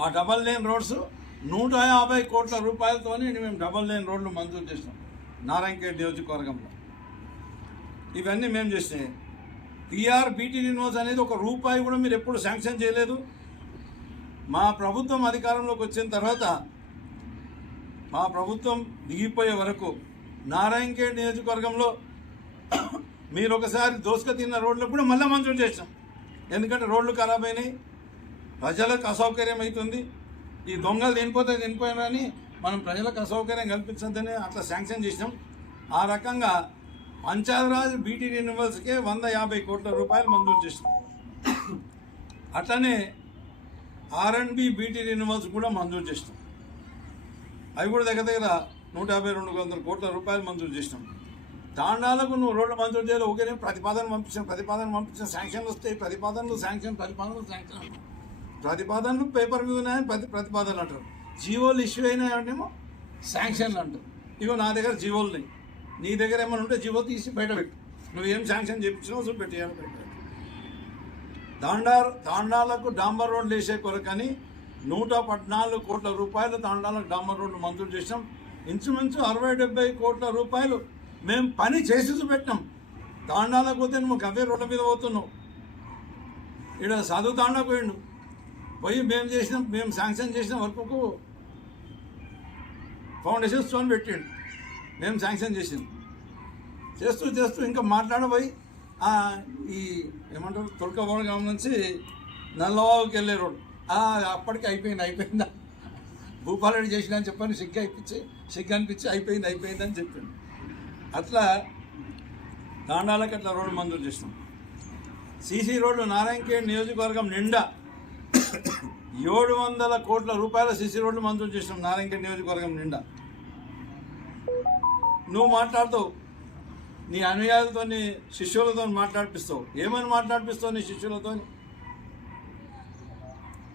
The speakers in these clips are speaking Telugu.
ఆ డబల్ లేన్ రోడ్స్ నూట యాభై కోట్ల రూపాయలతోనే మేము డబల్ లేన్ రోడ్లు మంజూరు చేసినాం. నారాయణఖేడ్ నియోజకవర్గంలో. ఇవన్నీ మేము చేసినాయి టీఆర్ బీటీ యూనివర్స్ అనేది ఒక రూపాయి కూడా మీరు ఎప్పుడు శాంక్షన్ చేయలేదు. మా ప్రభుత్వం అధికారంలోకి వచ్చిన తర్వాత మా ప్రభుత్వం దిగిపోయే వరకు నారాయణఖేడ్ నియోజకవర్గంలో మీరు ఒకసారి దోసుక తిన్న రోడ్లు కూడా మళ్ళీ మంజూరు చేసాం ఎందుకంటే రోడ్లు ఖరాబ్ అయినాయి. ప్రజలకు అసౌకర్యం అవుతుంది. ఈ దొంగలు తినిపోతే తినిపోయినని మనం ప్రజలకు అసౌకర్యం కల్పించద్దని అట్లా శాంక్షన్ చేసినాం. ఆ రకంగా పంచాయతీరాజ్ బీటీ రెన్యువల్స్కే వంద యాభై కోట్ల రూపాయలు మంజూరు చేసినాం. అట్లనే ఆర్ అండ్ బీటీ రెన్యువల్స్ కూడా మంజూరు చేసినాం. అవి కూడా దగ్గర దగ్గర నూట యాభై రెండు వందల కోట్ల రూపాయలు మంజూరు చేసినాం. తాండాలకు నువ్వు రోడ్లు మంజూరు చేయాలి ఓకేనే ప్రతిపాదన పంపించాం ప్రతిపాదన పంపించిన శాంక్షన్లు వస్తాయి ప్రతిపాదనలు శాంక్షన్ ప్రతిపాదనలు శాంక్షన్. ప్రతిపాదనలు పేపర్ మీద ఉన్నాయని ప్రతి ప్రతిపాదనలు అంటారు. జీవోలు ఇష్యూ అయినాయనేమో శాంక్షన్లు అంటారు. ఇగో నా దగ్గర జీవోలు ఉన్నాయి. నీ దగ్గర ఏమైనా ఉంటే జీవో తీసి బయట పెట్టు. నువ్వు ఏం శాంక్షన్ చేయించినావు చూపెట్టి పెట్టేయాలి బయట తాండార్ తాండాలకు డాంబర్ రోడ్లు వేసే కొరకని నూట పద్నాలుగు కోట్ల రూపాయలు తాండాలకు డాంబర్ రోడ్లు మంజూరు చేసినాం. ఇంచుమించు అరవై డెబ్బై కోట్ల రూపాయలు మేము పని చేసి చూపెట్టినాం. తాండాలకు పోతే నువ్వు గవ్వే రోడ్ల మీద పోతున్నావు. ఇక్కడ సాధు తాండా పోయిండు. పోయి మేము చేసినాం మేము శాంక్షన్ చేసిన వర్క్కు ఫౌండేషన్ స్టోన్ పెట్టిండు. మేము శాంక్షన్ చేసింది. చేస్తూ చేస్తూ ఇంకా మాట్లాడబోయి ఈ ఏమంటారు తులకబోడగాం నుంచి నల్లవాగుకి వెళ్ళే రోడ్ అప్పటికి అయిపోయింది అయిపోయిందా? భూపాలరెడ్డి చేసిన అని చెప్పని సిగ్గు అయిపించి సిగ్గు అనిపించి అయిపోయింది అయిపోయింది అని చెప్పిండు. అట్లా తాండాలకు అట్లా రోడ్డు మంజూరు చేసినాం. సీసీ రోడ్డు నారాయణఖేడ్ నియోజకవర్గం నిండా ఏడు వందల కోట్ల రూపాయల సిసి రోడ్లు మంజూరు చేసినాం నారాయణఖేడ్ నియోజకవర్గం నిండా. నువ్వు మాట్లాడుతావు. నీ అనుయాయులతో శిష్యులతో మాట్లాడిపిస్తావు. ఏమని మాట్లాడిపిస్తావు నీ శిష్యులతో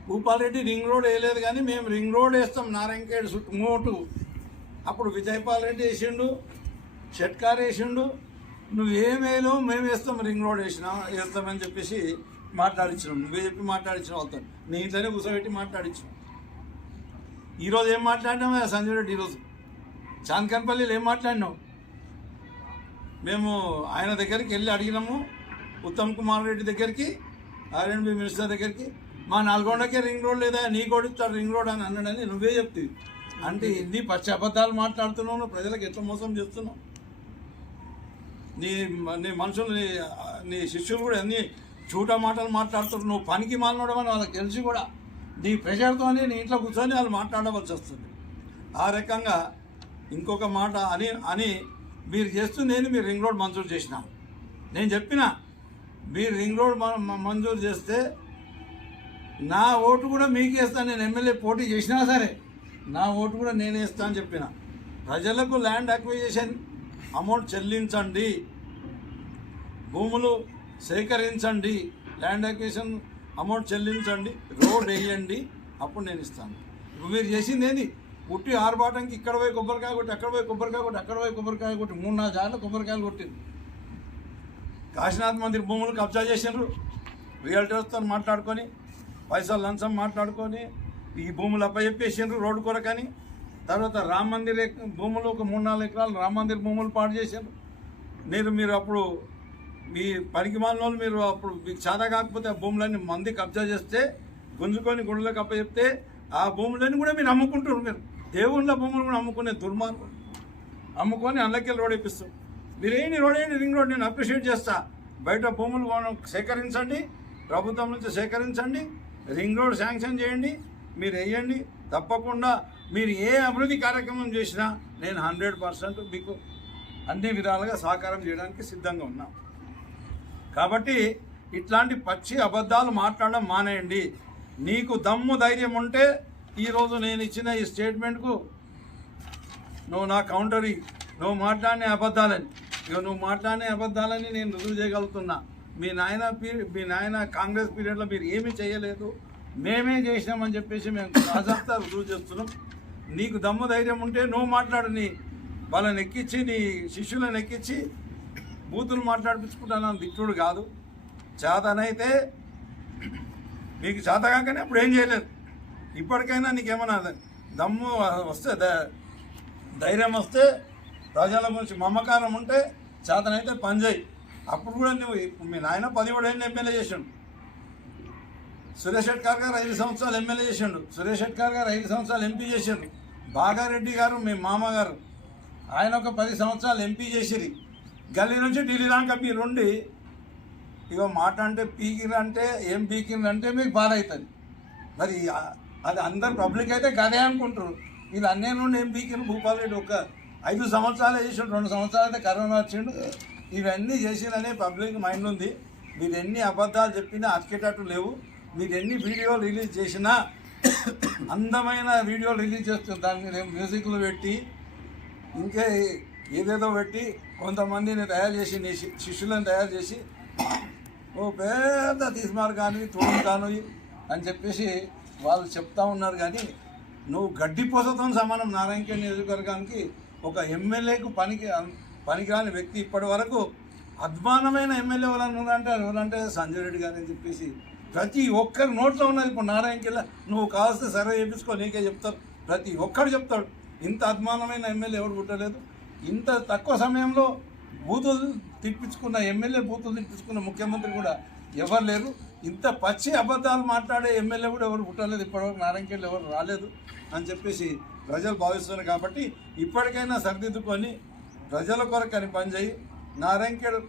భూపాలరెడ్డి రింగ్ రోడ్ వేయలేదు కానీ మేము రింగ్ రోడ్ వేస్తాం నారాయణఖేడ్ చుట్టుమోటు అప్పుడు విజయపాల్ రెడ్డి వేసిండు షట్కార్ వేసిండు. నువ్వు ఏం వేయలేవు మేము వేస్తాం రింగ్ రోడ్ వేసినా వేస్తామని చెప్పేసి మాట్లాడించినాం నువ్వే చెప్పి మాట్లాడించినావు అవుతాను. నీ ఇంట్లోనే కూర్చోబెట్టి మాట్లాడించినావు ఈరోజు ఏం మాట్లాడినావు సంజయ్ రెడ్డి ఈరోజు చాంద్కన్పల్లిలో ఏం మాట్లాడినావు? మేము ఆయన దగ్గరికి వెళ్ళి అడిగినాము ఉత్తమ్ కుమార్ రెడ్డి దగ్గరికి ఆర్ఎండ్బి మినిస్టర్ దగ్గరికి మా నల్గొండకే రింగ్ రోడ్ లేదా? నీ కూడా ఇస్తాడు రింగ్ రోడ్ అని అన్నాడని నువ్వే చెప్తివి అంటే ఎన్ని పచ్చి అబద్ధాలు మాట్లాడుతున్నావు? ప్రజలకు ఎట్లా మోసం చేస్తున్నావు? నీ నీ మనుషులు నీ నీ శిష్యులు కూడా అన్ని చూట మాటలు మాట్లాడుతున్నారు నువ్వు పనికి మాలనడం అని వాళ్ళకి తెలిసి కూడా. నీ ప్రెషర్తోనే నీ ఇంట్లో కూర్చొని వాళ్ళు మాట్లాడవలసి వస్తుంది. ఆ రకంగా ఇంకొక మాట అని అని మీరు చేస్తూ నేను మీరు రింగ్ రోడ్ మంజూరు చేసినాం. నేను చెప్పిన మీరు రింగ్ రోడ్ మ- మంజూరు చేస్తే నా ఓటు కూడా మీకేస్తాను నేను ఎమ్మెల్యే పోటీ చేసినా సరే నా ఓటు కూడా నేనే ఇస్తాను అని చెప్పిన. ప్రజలకు ల్యాండ్ అక్విజిషన్ అమౌంట్ చెల్లించండి. భూములు సేకరించండి ల్యాండ్ అక్విజిషన్ అమౌంట్ చెల్లించండి రోడ్ వేయండి అప్పుడు నేను ఇస్తాను. ఇప్పుడు మీరు చేసింది ఏంది? పుట్టి ఆరుబాటంకి ఇక్కడ పోయి కొబ్బరికాయ కొట్టి అక్కడ పోయి కొబ్బరికాయ కొట్టి అక్కడ పోయి కొబ్బరికాయ కొట్టి మూడు నాలుగు సార్లు కొబ్బరికాయలు కొట్టింది. కాశీనాథ్ మందిర్ భూములు కబ్జా చేసిండ్రు. రియల్టర్స్తో మాట్లాడుకొని పైసలు లంచం మాట్లాడుకొని ఈ భూములు అప్పచెప్పేసిండ్రు రోడ్డు కొరకని. తర్వాత రామ మందిర్ ఎక్- భూములు ఒక మూడు నాలుగు ఎకరాలు రామ మందిర్ భూములు పాడు చేసిండ్రు. మీరు మీరు అప్పుడు మీ పనికి వాళ్ళు మీరు అప్పుడు మీకు చేత కాకపోతే ఆ భూములన్నీ మంది కబ్జా చేస్తే గుంజుకొని గుళ్ళకి అప్పచెప్తే ఆ భూములన్నీ కూడా మీరు అమ్ముకుంటారు మీరు. దేవుళ్ళ భూములు కూడా అమ్ముకునే దుర్మార్గం అమ్ముకొని అందులోకి రోడ్ ఇప్పిస్తాం మీరు రోడ్ ఏంటి రింగ్ రోడ్ నేను అప్రిషియేట్ చేస్తా. బయట భూములు మనం సేకరించండి ప్రభుత్వం నుంచి సేకరించండి రింగ్ రోడ్ శాంక్షన్ చేయండి మీరు వేయండి. తప్పకుండా మీరు ఏ అభివృద్ధి కార్యక్రమం చేసినా నేను హండ్రెడ్ పర్సెంట్ మీకు అన్ని విధాలుగా సహకారం చేయడానికి సిద్ధంగా ఉన్నాను కాబట్టి ఇట్లాంటి పచ్చి అబద్ధాలు మాట్లాడడం మానేయండి. నీకు దమ్ము ధైర్యం ఉంటే ఈరోజు నేను ఇచ్చిన ఈ స్టేట్మెంట్కు నువ్వు నా కౌంటరీ నువ్వు మాట్లాడిన అబద్ధాలని ఇక నువ్వు మాట్లాడిన అబద్ధాలని నేను రుజువు చేయగలుగుతున్నా. మీ నాయన పీరియడ్ మీ నాయన కాంగ్రెస్ పీరియడ్లో మీరు ఏమీ చేయలేదు. మేమే చేసినామని చెప్పేసి మేము రాజంతా రుజువు చేస్తున్నాం. నీకు దమ్ము ధైర్యం ఉంటే నువ్వు మాట్లాడు నీ వాళ్ళని ఎక్కించి నీ శిష్యులను ఎక్కించి బూతులు మాట్లాడిపించుకుంటాను దిక్కుడు కాదు. చేతనైతే మీకు చేత కాకనే అప్పుడు ఏం చేయలేదు. ఇప్పటికైనా నీకేమన్నా దమ్ము వస్తే ధైర్యం వస్తే ప్రజల గురించి మమకారం ఉంటే చేతనైతే పని చేయి. అప్పుడు కూడా నువ్వు మీ నాయన పదిహేడు ఏళ్ళు ఎమ్మెల్యే చేసిండు? సురేష్ షెట్కార్ గారు ఐదు సంవత్సరాలు ఎమ్మెల్యే చేసిండు. సురేష్ షెట్కార్ గారు ఐదు సంవత్సరాలు ఎంపీ చేసిండు. బాగారెడ్డి గారు మీ మామగారు. ఆయన ఒక పది సంవత్సరాలు ఎంపీ చేసిరి గల్లీ నుంచి ఢిల్లీ దాకా మీరు ఉండి ఇగో మాట అంటే పీకిరు ఏం పీకిందంటే మీకు బాధ అవుతుంది మరి అది అందరు పబ్లిక్ అయితే గదే అనుకుంటారు. వీళ్ళు అన్నీ నుండి ఏం పీకిరు భూపాల్ రెడ్డి ఒక ఐదు సంవత్సరాలు చేసిండు రెండు సంవత్సరాలు అయితే కరోనా వచ్చిండు. ఇవన్నీ చేసిందనే పబ్లిక్ మైండ్ ఉంది. మీరు ఎన్ని అబద్ధాలు చెప్పినా అతికేటట్టు లేవు. మీరు ఎన్ని వీడియోలు రిలీజ్ చేసినా అందమైన వీడియోలు రిలీజ్ చేస్తారు. దాని మీద మ్యూజిక్లు పెట్టి ఇంకా ఏదేదో పెట్టి కొంతమందిని తయారు చేసి నీ శిష్యులను తయారు చేసి ఓ పెద్ద తీసుమారు కానీ తోడు కాను అని చెప్పేసి వాళ్ళు చెప్తా ఉన్నారు కానీ నువ్వు గడ్డిపోతతో సమానం నారాయణకే నియోజకవర్గానికి ఒక ఎమ్మెల్యేకు పనికి పనికిరాని వ్యక్తి ఇప్పటి వరకు అద్మానమైన ఎమ్మెల్యే ఎవరన్నా ఉన్నారంటే ఎవరంటే సంజయ్ రెడ్డి గారు అని చెప్పేసి ప్రతి ఒక్కరి నోట్లో ఉన్నది ఇప్పుడు నారాయణకెళ్ళ నువ్వు కావాల్సిన సర్వే చేయించుకో నీకే చెప్తారు. ప్రతి ఒక్కడు చెప్తాడు. ఇంత అద్మానమైన ఎమ్మెల్యే ఎవరు పుట్టలేదు. ఇంత తక్కువ సమయంలో బూతులు తిప్పించుకున్న ఎమ్మెల్యే బూతులు తిప్పించుకున్న ముఖ్యమంత్రి కూడా ఎవరు లేరు. ఇంత పచ్చి అబద్ధాలు మాట్లాడే ఎమ్మెల్యే కూడా ఎవరు పుట్టలేదు. ఇప్పటివరకు నారాయణకెళ్ళి ఎవరు రాలేదు అని చెప్పేసి ప్రజలు భావిస్తున్నారు కాబట్టి ఇప్పటికైనా సరిదిద్దుకొని ప్రజల కొరకు అని పనిచేయి నారాయణకేడు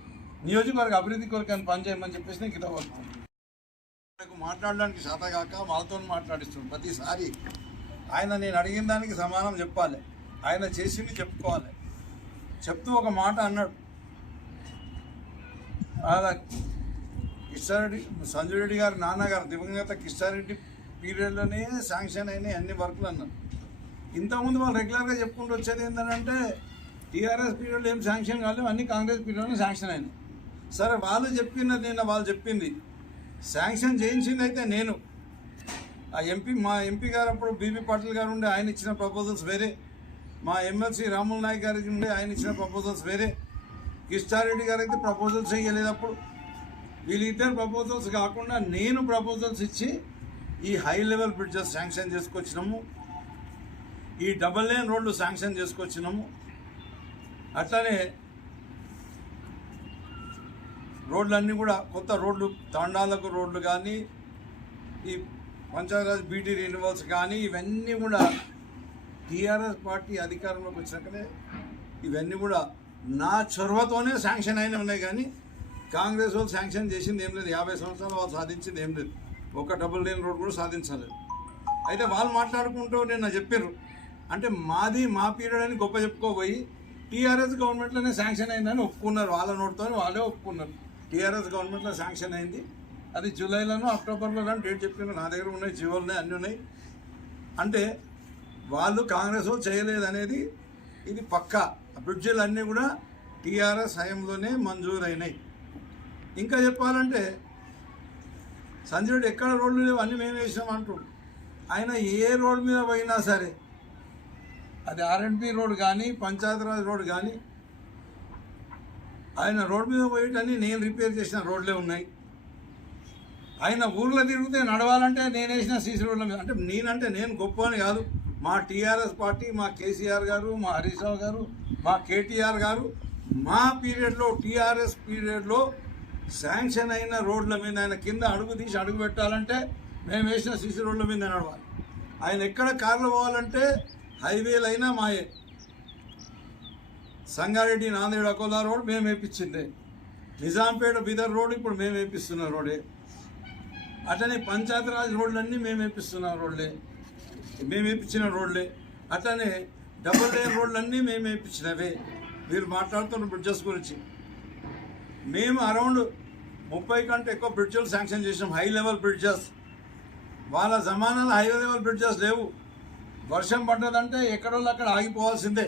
నియోజకవర్గ అభివృద్ధి కొరకు అని పనిచేయమని చెప్పేసి నేను కింద వస్తుంది నాకు మాట్లాడడానికి శాతగాక వాళ్ళతో మాట్లాడిస్తున్నాడు ప్రతిసారి ఆయన నేను అడిగిన దానికి సమానం చెప్పాలి. ఆయన చేసింది చెప్పుకోవాలి. చెప్తూ ఒక మాట అన్నాడు. అలా కిష్టారెడ్డి సంజయ్ రెడ్డి గారి నాన్నగారు దివంగత కిష్టారెడ్డి పీరియడ్లోనే శాంక్షన్ అయినాయి అన్ని వర్కులు అన్నారు. ఇంతకుముందు వాళ్ళు రెగ్యులర్గా చెప్పుకుంటూ వచ్చేది ఏంటంటే టీఆర్ఎస్ పీరియడ్లో ఏం శాంక్షన్ కాలేదు అన్ని కాంగ్రెస్ పీరియడ్లో శాంక్షన్ అయినాయి. సరే వాళ్ళు చెప్పినది నిన్న వాళ్ళు చెప్పింది. శాంక్షన్ చేయించింది అయితే నేను. ఆ ఎంపీ మా ఎంపీ గారు అప్పుడు బీబీ పాటిల్ గారు ఉండే ఆయన ఇచ్చిన ప్రపోజల్స్ వేరే. మా ఎమ్మెల్సీ రాముల నాయక్ గారికి ఉండే ఆయన ఇచ్చిన ప్రపోజల్స్ వేరే. కిష్టారెడ్డి గారు అయితే ప్రపోజల్స్ చేయలేదు అప్పుడు. వీళ్ళిద్దరు ప్రపోజల్స్ కాకుండా నేను ప్రపోజల్స్ ఇచ్చి ఈ హై లెవెల్ బ్రిడ్జెస్ శాంక్షన్ చేసుకొచ్చినాము. ఈ డబల్ లేన్ రోడ్లు శాంక్షన్ చేసుకొచ్చినాము. అట్లానే రోడ్లన్నీ కూడా కొత్త రోడ్లు తాండాలకు రోడ్లు కానీ ఈ పంచాయతీరాజ్ బీటీ రెన్యువల్స్ కానీ ఇవన్నీ కూడా టీఆర్ఎస్ పార్టీ అధికారంలోకి వచ్చినాకనే ఇవన్నీ కూడా నా చొరవతోనే శాంక్షన్ అయిన ఉన్నాయి కానీ కాంగ్రెస్ వాళ్ళు శాంక్షన్ చేసింది ఏం లేదు. యాభై సంవత్సరాలు వాళ్ళు సాధించింది ఏం లేదు. ఒక డబుల్ లేన్ రోడ్ కూడా సాధించలేదు. అయితే వాళ్ళు మాట్లాడుకుంటూ నేను చెప్పారు అంటే మాది మా పీరియడ్ అని గొప్ప చెప్పుకోబోయి టీఆర్ఎస్ గవర్నమెంట్లోనే శాంక్షన్ అయిందని ఒప్పుకున్నారు. వాళ్ళ నోటితో వాళ్ళే ఒప్పుకున్నారు. టీఆర్ఎస్ గవర్నమెంట్లో శాంక్షన్ అయింది. అది జూలైలోనూ అక్టోబర్లోనూ డేట్ చెప్పిన నా దగ్గర ఉన్నాయి జీవోలు ఉన్నాయి అన్నీ ఉన్నాయి. అంటే వాళ్ళు కాంగ్రెస్ చేయలేదనేది ఇది పక్కా. బ్రిడ్జిలు అన్నీ కూడా టీఆర్ఎస్ హయాంలోనే మంజూరైనాయి. ఇంకా చెప్పాలంటే సంజయ్ ఎక్కడ రోడ్లు లేవు అన్నీ మేము వేసినాం అంటుండు. ఆయన ఏ రోడ్ మీద పోయినా సరే అది ఆర్ఎండ్బి రోడ్ కానీ పంచాయతీరాజ్ రోడ్ కానీ ఆయన రోడ్ మీద పోయేటన్ని నేను రిపేర్ చేసిన రోడ్లే ఉన్నాయి. ఆయన ఊర్లో తిరిగితే నడవాలంటే నేను వేసిన సీసీ రోడ్ల మీద. అంటే నేనంటే నేను గొప్ప అని కాదు. మా టీఆర్ఎస్ పార్టీ మా కేసీఆర్ గారు మా హరీష్ రావు గారు మా కేటీఆర్ గారు మా పీరియడ్లో టీఆర్ఎస్ పీరియడ్లో శాంక్షన్ అయిన రోడ్ల మీద ఆయన కింద అడుగు తీసి అడుగు పెట్టాలంటే మేము వేసిన సిసి రోడ్ల మీద నడవాలి. ఆయన ఎక్కడ కార్లు పోవాలంటే హైవేలు అయినా మాయే. సంగారెడ్డి నాందేడు అకోలా రోడ్ మేము వేపించిందే. నిజాంపేట బీదర్ రోడ్ ఇప్పుడు మేము వేపిస్తున్న రోడే. అట్లనే పంచాయతీరాజ్ రోడ్లన్నీ మేము వేపిస్తున్న రోడ్లే. మేము వేయించిన రోడ్లే. అట్లనే డబుల్ లేన్ రోడ్లన్నీ మేము వేయించినవే మీరు మాట్లాడుతున్న బ్రిడ్జెస్ గురించి. మేము అరౌండ్ ముప్పై కంటే ఎక్కువ బ్రిడ్జులు శాంక్షన్ చేసినాం. High level bridges. వాళ్ళ జమానాలో హై లెవెల్ బ్రిడ్జెస్ లేవు. వర్షం పడ్డదంటే ఎక్కడోళ్ళు అక్కడ ఆగిపోవాల్సిందే.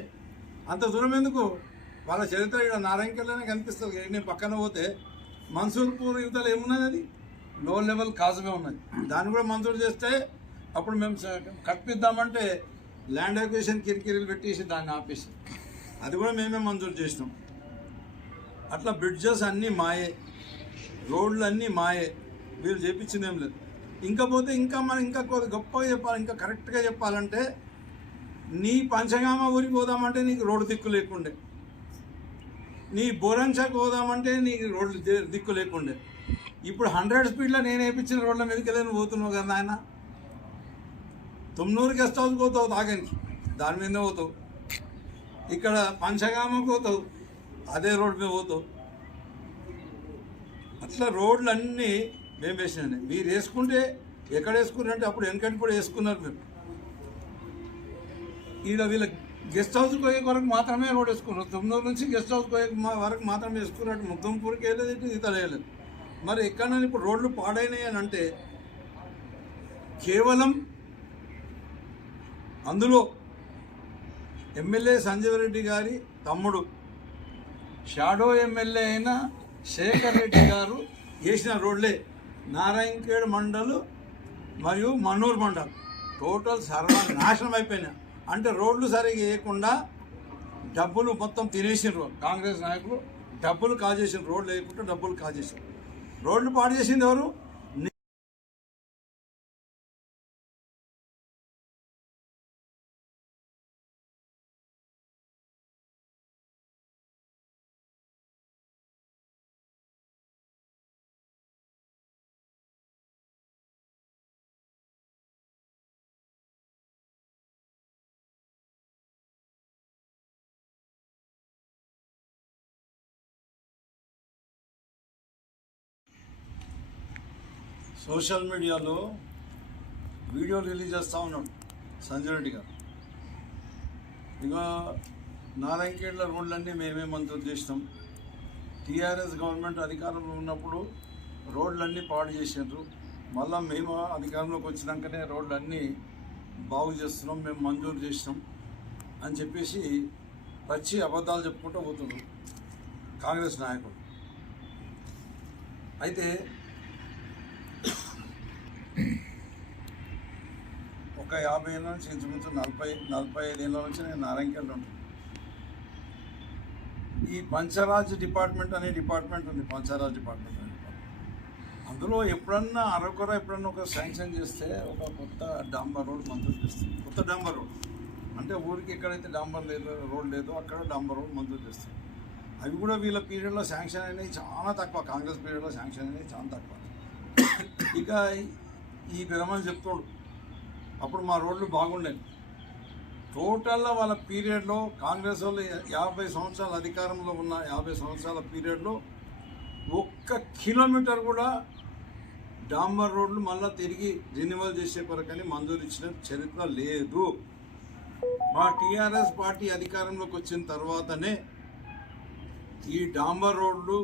అంత దూరం ఎందుకు? వాళ్ళ చరిత్ర ఇక్కడ నారాయణకెళ్ళనే కనిపిస్తుంది. నేను పక్కన పోతే మన్సూర్పూర్ యువతలు ఏమున్నది అది? లో లెవెల్ కాజుగా ఉన్నది. దాన్ని కూడా మంజూరు చేస్తే అప్పుడు మేము కట్టిద్దామంటే ల్యాండ్ అక్విజిషన్ కిరికిరీలు పెట్టేసి దాన్ని ఆపేసి. అది కూడా మేమే మంజూరు చేసినాం. అట్లా బ్రిడ్జెస్ అన్నీ మాయే. రోడ్లు అన్నీ మాయే. వీళ్ళు చేపించింది ఏం లేదు. ఇంకా పోతే ఇంకా మనం ఇంకా కొద్ది గొప్పగా చెప్పాలి ఇంకా కరెక్ట్గా చెప్పాలంటే నీ పంచగామ ఊరికి పోదామంటే నీకు రోడ్డు దిక్కు లేకుండే. నీ బోరంచాకు పోదామంటే నీకు రోడ్లు దిక్కు లేకుండే. ఇప్పుడు హండ్రెడ్ స్పీడ్లో నేను వేయించిన రోడ్ల మీదకి వెళ్ళి పోతున్నావు కదా ఆయన తుమ్నూరు గెస్ట్ హౌస్ పోతావు తాగనికి. దాని మీద పోతావు. ఇక్కడ పంచగామం పోతావు. అదే రోడ్ మీద పోతావు. అట్లా రోడ్లు అన్నీ మేము వేసినాయి మీరు వేసుకుంటే ఎక్కడ వేసుకున్నారంటే అప్పుడు వెనకటి కూడా వేసుకున్నారు మీరు ఈడ వీళ్ళ గెస్ట్ హౌస్ పోయే వరకు మాత్రమే రోడ్ వేసుకున్నారు. తొమ్మిది నుంచి గెస్ట్ హౌస్ పోయే వరకు మాత్రమే వేసుకున్నట్టు ముద్దంపూర్కి వెళ్ళేది ఇటు ఈతలు వేయలేదు మరి ఎక్కడైనా ఇప్పుడు రోడ్లు పాడైనాయి అని అంటే కేవలం అందులో ఎమ్మెల్యే సంజీవ్ రెడ్డి గారి తమ్ముడు షాడో ఎమ్మెల్యే అయిన శేఖర్ రెడ్డి గారు వేసిన రోడ్లే నారాయణఖేడ్ మండలు మరియు మన్నూరు మండల్. టోటల్ సర్వనాశనం అయిపోయినాయి. అంటే రోడ్లు సరిగా వేయకుండా డబ్బులు మొత్తం తినేసిండ్రు కాంగ్రెస్ నాయకులు. డబ్బులు కాజేసిన రోడ్లు వేయకుండా డబ్బులు కాజేసారు రోడ్లు పాడు చేసింది ఎవరు? సోషల్ మీడియాలో వీడియో రిలీజ్ చేస్తూ ఉన్నాడు సంజయ్ రెడ్డి గారు. ఇక నారాయణఖేడ్ల రోడ్లన్నీ మేమే మంజూరు చేసినాం. టీఆర్ఎస్ గవర్నమెంట్ అధికారంలో ఉన్నప్పుడు రోడ్లన్నీ పాడు చేసిండ్రు మళ్ళీ మేము అధికారంలోకి వచ్చినాకనే రోడ్లన్నీ బాగు చేస్తున్నాం మేము మంజూరు చేసినాం అని చెప్పేసి పచ్చి అబద్ధాలు చెప్పుకుంటూ పోతున్నారు కాంగ్రెస్ నాయకుడు అయితే ఒక యాభై ఏళ్ళ నుంచి ఇంచుమించు నలభై నలభై ఐదు ఏళ్ళ నుంచి నేను నారాయణఖేడ్లో ఉంటాను. ఈ పంచరాజ్ డిపార్ట్మెంట్ అనే డిపార్ట్మెంట్ ఉంది పంచరాజ్ డిపార్ట్మెంట్ అనే అందులో ఎప్పుడన్నా అరకొర ఎప్పుడన్నా ఒక శాంక్షన్ చేస్తే ఒక కొత్త డాంబర్ రోడ్ మంజూరు చేస్తుంది. కొత్త డాంబర్ రోడ్. అంటే ఊరికి ఎక్కడైతే డాంబర్ లేదు రోడ్ లేదో అక్కడ డాంబర్ రోడ్ మంజూరు చేస్తుంది. అవి కూడా వీళ్ళ పీరియడ్లో శాంక్షన్ అయినాయి చాలా తక్కువ. కాంగ్రెస్ పీరియడ్లో శాంక్షన్ అయినాయి చాలా తక్కువ. ఇక ఈ విరమణ చెప్తాడు అప్పుడు మా రోడ్లు బాగుండేవి. టోటల్గా వాళ్ళ పీరియడ్లో కాంగ్రెస్ వాళ్ళు యాభై సంవత్సరాల అధికారంలో ఉన్న యాభై సంవత్సరాల పీరియడ్లో ఒక్క కిలోమీటర్ కూడా డాంబర్ రోడ్లు మళ్ళీ తిరిగి రెన్యువల్ చేసే కొరకని మంజూరు ఇచ్చిన చరిత్ర లేదు. మా టీఆర్ఎస్ పార్టీ అధికారంలోకి వచ్చిన తర్వాతనే ఈ డాంబర్ రోడ్లు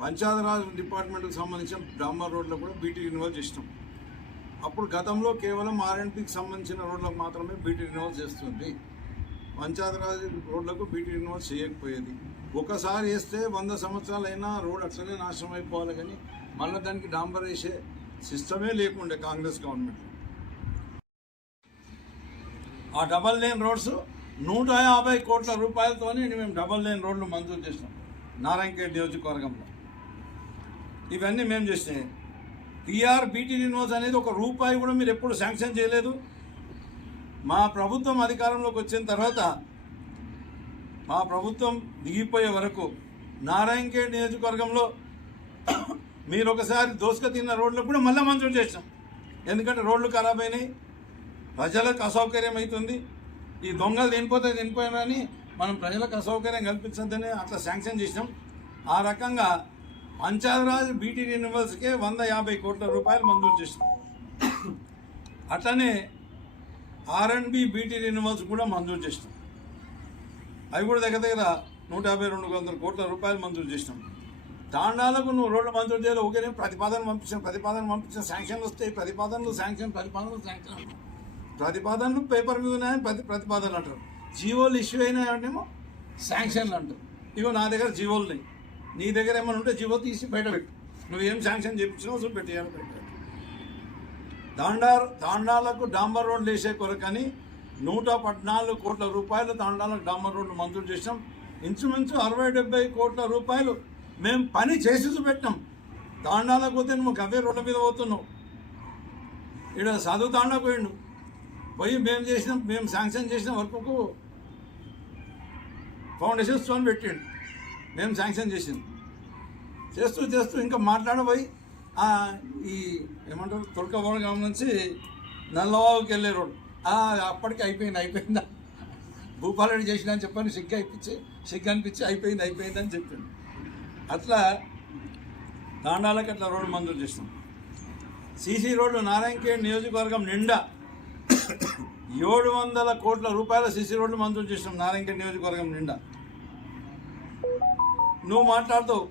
పంచాయతీరాజ్ డిపార్ట్మెంట్కి సంబంధించిన డాంబర్ రోడ్లు కూడా బీటీ రెన్యువల్ చేసినాం. అప్పుడు గతంలో కేవలం ఆర్ఎన్పికి సంబంధించిన రోడ్లకు మాత్రమే బీటీ రినోవల్ చేస్తుంది. పంచాయతీరాజ్ రోడ్లకు బీటీ రినోవల్ చేయకపోయేది. ఒకసారి వేస్తే వంద సంవత్సరాలైనా రోడ్ అట్లనే నాశనం అయిపోవాలి కానీ మళ్ళీ దానికి డాంబర్ వేసే సిస్టమే లేకుండే కాంగ్రెస్ గవర్నమెంట్. ఆ డబల్ లేన్ రోడ్స్ నూట యాభై కోట్ల రూపాయలతోనే మేము డబల్ లేన్ రోడ్లు మంజూరు చేసినాం. నారాయణఖేడ్ నియోజకవర్గంలో. ఇవన్నీ మేము చేసినాయి. టీఆర్ బీటీ అనేది ఒక రూపాయి కూడా మీరు ఎప్పుడు శాంక్షన్ చేయలేదు. మా ప్రభుత్వం అధికారంలోకి వచ్చిన తర్వాత మా ప్రభుత్వం దిగిపోయే వరకు నారాయణఖేడ్ నియోజకవర్గంలో మీరు ఒకసారి దోసుక తిన్న రోడ్లు కూడా మళ్ళీ మంజూరు చేసినాం. ఎందుకంటే రోడ్లు ఖరాబ్ అయినాయి. ప్రజలకు అసౌకర్యం అవుతుంది. ఈ దొంగలు తినిపోతే తినిపోయామని మనం ప్రజలకు అసౌకర్యం కల్పించద్దని అట్లా శాంక్షన్ చేసినాం. ఆ రకంగా పంచాయతీరాజ్ బీటీ యూనివర్స్కే వంద యాభై కోట్ల రూపాయలు మంజూరు చేసింది. అట్లనే ఆర్ అండ్ బీటీ యూనివర్స్ కూడా మంజూరు చేసినాం అవి కూడా దగ్గర దగ్గర నూట యాభై రెండు వందల కోట్ల రూపాయలు మంజూరు చేసినాం. తాండాలకు నువ్వు రోడ్లు మంజూరు చేయాలి ఒకరిని ప్రతిపాదన పంపించిన ప్రతిపాదన పంపించిన శాంక్షన్లు వస్తాయి ప్రతిపాదనలు శాంక్షన్ ప్రతిపాదనలు శాంక్షన్ అంటారు. ప్రతిపాదనలు పేపర్ మీద ఉన్నాయని ప్రతి ప్రతిపాదనలు అంటారు. జీవోలు ఇష్యూ అయినాయనేమో శాంక్షన్లు అంటారు. ఇగో నా దగ్గర జీవోలు ఉన్నాయి నీ దగ్గర ఏమైనా ఉంటే జీవో తీసి బయట పెట్టు. నువ్వేం శాంక్షన్ చేయించినావు చూసి పెట్టేయాలి బయట పెట్టు. తాండార్ తాండాలకు డాంబర్ రోడ్లు వేసే కొరకని నూట పద్నాలుగు కోట్ల రూపాయలు తాండాలకు డాంబర్ రోడ్లు మంజూరు చేసాం ఇంచుమించు అరవై డెబ్బై కోట్ల రూపాయలు మేము పని చేసి చూపెట్టాం తాండాలకు పోతే నువ్వు అవే రోడ్ల మీద పోతున్నావు. ఇక్కడ చదువుతాండా పోయిండు. పోయి మేము చేసిన మేము శాంక్షన్ చేసిన వర్క్కు ఫౌండేషన్ స్టోన్ పెట్టిండు. మేము శాంక్షన్ చేసింది చేస్తూ చేస్తూ ఇంకా మాట్లాడబోయి ఈ ఏమంటారు తుర్కబోడగాం నుంచి నల్లవాగుకి వెళ్ళే రోడ్ అప్పటికి అయిపోయింది అయిపోయిందా? భూపాలరెడ్డి చేసిన అని చెప్పని సిగ్గు అయిపించి సిగ్గు అనిపించి అయిపోయింది అయిపోయింది అని చెప్పింది. అట్లా తాండాలకు అట్లా రోడ్డు మంజూరు చేసినాం. సీసీ రోడ్డు నారాయణఖేడ్ నియోజకవర్గం నిండా ఏడు వందల కోట్ల రూపాయల సీసీ రోడ్లు మంజూరు చేసినాం నారాయణఖేడ్ నియోజకవర్గం నిండా. నువ్వు మాట్లాడుతావు.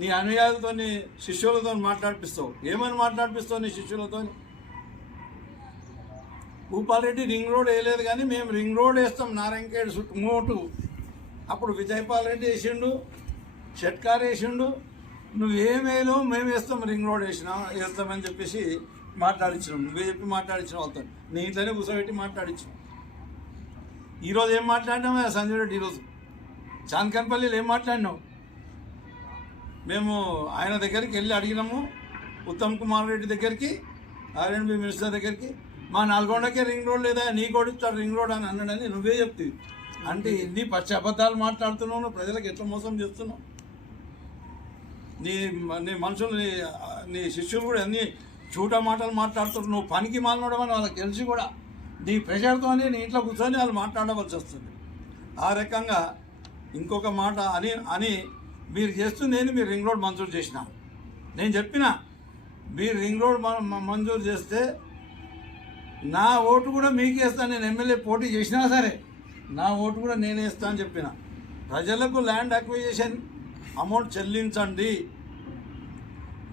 నీ అనుయాయులతో శిష్యులతో మాట్లాడిపిస్తావు. ఏమని మాట్లాడిపిస్తావు నీ శిష్యులతో భూపాలరెడ్డి రింగ్ రోడ్ వేయలేదు కానీ మేము రింగ్ రోడ్ వేస్తాం నారాయణఖేడ్ చుట్టుమోటు అప్పుడు విజయపాల్ రెడ్డి వేసిండు షట్కార్ వేసిండు. నువ్వు వేయలేవు మేము వేస్తాం రింగ్ రోడ్ వేసినా వేస్తామని చెప్పేసి మాట్లాడించినాం నువ్వే చెప్పి మాట్లాడించిన వాళ్ళతో నీ ఇంట్లోనే కూర్చోబెట్టి మాట్లాడించినాం ఈరోజు ఏం మాట్లాడినామే సంజయ్ రెడ్డి ఈరోజు. చాందకన్పల్లిలో ఏం మాట్లాడినావు? మేము ఆయన దగ్గరికి వెళ్ళి అడిగినాము ఉత్తమ్ కుమార్ రెడ్డి దగ్గరికి ఆర్ఎండ్బి మినిస్టర్ దగ్గరికి మా నల్గొండకే రింగ్ రోడ్ లేదా? నీ కూడా ఇస్తాడు రింగ్ రోడ్ అని అన్నాడని నువ్వే చెప్తుంది అంటే ఎన్ని పచ్చి అబద్ధాలు మాట్లాడుతున్నావు? నువ్వు ప్రజలకు ఎట్లా మోసం చేస్తున్నావు? నీ నీ మనుషులు నీ నీ శిష్యులు కూడా అన్ని చూట మాటలు మాట్లాడుతున్నారు నువ్వు పనికి మాలనడం అని వాళ్ళకి తెలిసి కూడా నీ ప్రెషర్తోని నీ ఇంట్లో కూర్చొని వాళ్ళు మాట్లాడవలసి వస్తుంది. ఆ రకంగా ఇంకొక మాట అని అని మీరు చేస్తుందేని మీరు రింగ్ రోడ్ మంజూరు చేసినాం. నేను చెప్పిన మీరు రింగ్ రోడ్ మ- మంజూరు చేస్తే నా ఓటు కూడా మీకు వేస్తాను నేను ఎమ్మెల్యే పోటీ చేసినా సరే నా ఓటు కూడా నేను వేస్తా అని చెప్పిన. ప్రజలకు ల్యాండ్ అక్విజిషన్ అమౌంట్ చెల్లించండి.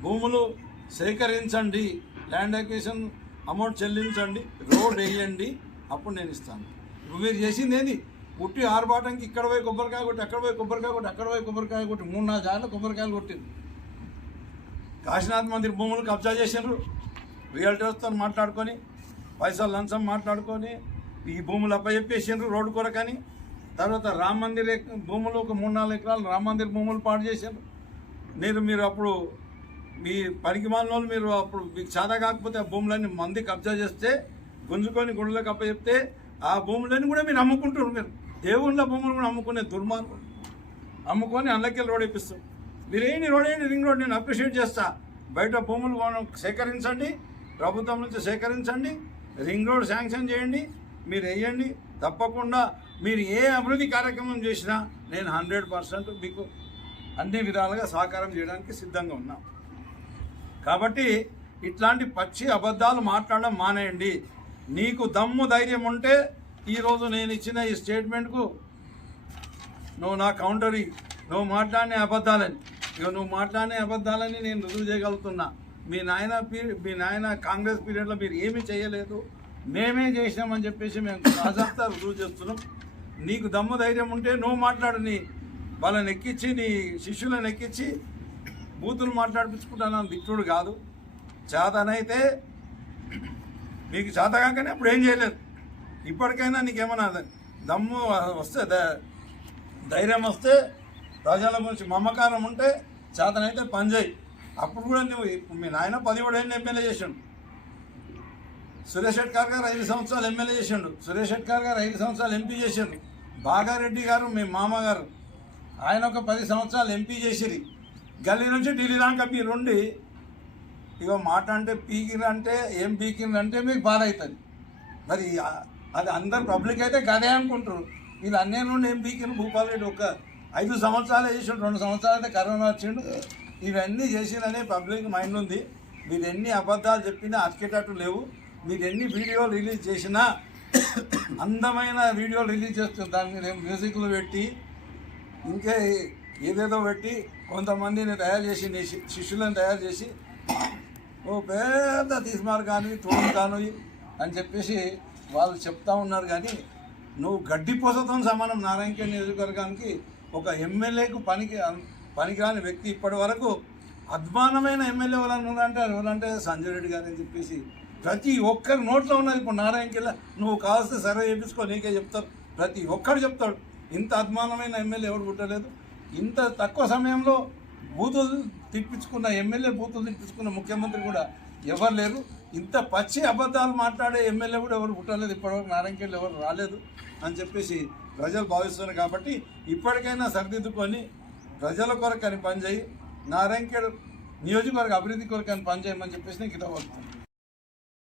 భూములు సేకరించండి. ల్యాండ్ అక్విజిషన్ అమౌంట్ చెల్లించండి. రోడ్ వేయండి. అప్పుడు నేను ఇస్తాను. ఇప్పుడు మీరు చేసింది ఏంది? పుట్టి ఆర్భాటంకి ఇక్కడ పోయి కొబ్బరికాయ కొట్టి అక్కడ పోయి కొబ్బరికాయ కొట్టి అక్కడ పోయి కొబ్బరికాయ కొట్టి మూడు నాలుగు సార్లు కొబ్బరికాయలు కొట్టింది. కాశీనాథ్ మందిర్ భూములు కబ్జా చేసిండ్రు. రియల్టర్స్తో మాట్లాడుకొని పైసలు లంచం మాట్లాడుకొని ఈ భూములు అప్పచెప్పేసిండ్రు రోడ్డు కొరకని. తర్వాత రామ మందిర్ భూములు ఒక మూడు నాలుగు ఎకరాలు రామ మందిర్ భూములు పాడు చేశారు నేను మీరు అప్పుడు మీ పనికి మాలిన మీరు అప్పుడు మీకు చాదా కాకపోతే ఆ భూములన్నీ మంది కబ్జా చేస్తే గుంజుకొని గుండెలకు అప్పచెప్తే ఆ భూములన్నీ కూడా మీరు అమ్ముకుంటారు మీరు. దేవుళ్ళ భూములు కూడా అమ్ముకునే దుర్మార్గం అమ్ముకొని అందులోకి రోడ్ ఇప్పిస్తాం మీరు ఏంటి రోడ్ ఏంటి? రింగ్ రోడ్ నేను అప్రిషియేట్ చేస్తా. బయట భూములు మనం సేకరించండి. ప్రభుత్వం నుంచి సేకరించండి. రింగ్ రోడ్ శాంక్షన్ చేయండి. మీరు వేయండి. తప్పకుండా మీరు ఏ అభివృద్ధి కార్యక్రమం చేసినా నేను హండ్రెడ్ పర్సెంట్ మీకు అన్ని విధాలుగా సహకారం చేయడానికి సిద్ధంగా ఉన్నా. కాబట్టి ఇట్లాంటి పచ్చి అబద్ధాలు మాట్లాడడం మానేయండి. నీకు దమ్ము ధైర్యం ఉంటే ఈరోజు నేను ఇచ్చిన ఈ స్టేట్మెంట్కు నువ్వు నా కౌంటరీ నువ్వు మాట్లాడిన అబద్ధాలని ఇక నువ్వు మాట్లాడిన అబద్ధాలని నేను రుజువు చేయగలుగుతున్నా. మీ నాయన పీరియడ్ మీ నాయన కాంగ్రెస్ పీరియడ్లో మీరు ఏమీ చేయలేదు. మేమే చేసినామని చెప్పేసి మేము రాజంతా రుజువు చేస్తున్నాం. నీకు దమ్ము ధైర్యం ఉంటే నువ్వు మాట్లాడు నీ వాళ్ళని ఎక్కించి నీ శిష్యులను ఎక్కించి బూతులు మాట్లాడిపించుకుంటాను దిక్కుడు కాదు. చేతనైతే మీకు చేత కాకనే అప్పుడు ఏం చేయలేదు. ఇప్పటికైనా నీకేమన్నా దమ్ము వస్తే ధైర్యం వస్తే ప్రజల గురించి మమకారం ఉంటే చేతనైతే పనిచేయి అప్పుడు కూడా నువ్వు మీ నాయన పదిహేడు ఎమ్మెల్యే చేసిండు? సురేష్ షెట్కార్ గారు ఐదు సంవత్సరాలు ఎమ్మెల్యే చేసిండు. సురేష్ షెట్కార్ గారు ఐదు సంవత్సరాలు ఎంపీ చేసిండు. బాగారెడ్డి గారు మీ మామగారు ఆయన ఒక పది సంవత్సరాలు ఎంపీ చేసిరి గల్లీ నుంచి ఢిల్లీ దాకా మీరు ఉండి ఇగో మాట అంటే పీకిరంటే ఏం పీకిరంటే మీకు బాధ అవుతుంది మరి అది అందరు పబ్లిక్ అయితే గదే అనుకుంటారు. వీళ్ళు అన్నీ నుండి ఏం భూపాల్ రెడ్డి ఒక ఐదు సంవత్సరాలు చేసిండు రెండు సంవత్సరాలు అయితే కరోనా వచ్చిండు. ఇవన్నీ చేసిందనే పబ్లిక్ మైండ్ ఉంది. మీరు ఎన్ని అబద్ధాలు చెప్పినా అతికేటట్టు లేవు. మీరు ఎన్ని వీడియోలు రిలీజ్ చేసినా అందమైన వీడియోలు రిలీజ్ చేస్తారు దాని మీద మ్యూజిక్లు పెట్టి ఇంకా ఏదేదో పెట్టి కొంతమందిని తయారు చేసి శిష్యులను తయారు చేసి ఓ పెద్ద తీసుమారు కానీ తోడు కాను అని చెప్పేసి వాళ్ళు చెప్తా ఉన్నారు కానీ నువ్వు గడ్డి పొసతో సమానం నారాయణకే నియోజకవర్గానికి ఒక ఎమ్మెల్యేకు పనికి పనికిరాని వ్యక్తి ఇప్పటి వరకు అద్మానమైన ఎమ్మెల్యే ఎవరైనా ఉన్నారంటే ఎవరంటే సంజయ్ రెడ్డి గారు అని చెప్పేసి ప్రతి ఒక్కరి నోట్లో ఉన్నది ఇప్పుడు నారాయణకెళ్ళ నువ్వు కాస్తే సర్వే చేయించుకో నీకే చెప్తారు. ప్రతి ఒక్కరు చెప్తాడు. ఇంత అద్మానమైన ఎమ్మెల్యే ఎవరు పుట్టలేదు? ఇంత తక్కువ సమయంలో బూతులు తిప్పించుకున్న ఎమ్మెల్యే బూతులు తిప్పించుకున్న ముఖ్యమంత్రి కూడా ఎవరు లేరు? ఇంత పచ్చి అబద్ధాలు మాట్లాడే ఎమ్మెల్యే కూడా ఎవరు పుట్టలేదు. ఇప్పటివరకు నారాయణఖేడ్లో ఎవరు రాలేదు అని చెప్పేసి ప్రజలు భావిస్తున్నారు కాబట్టి ఇప్పటికైనా సరిదిద్దుకొని ప్రజల కొరకు అని పనిచేయి నారాయణకేడు నియోజకవర్గ అభివృద్ధి కొరకు అని పనిచేయమని చెప్పేసి నేను కింద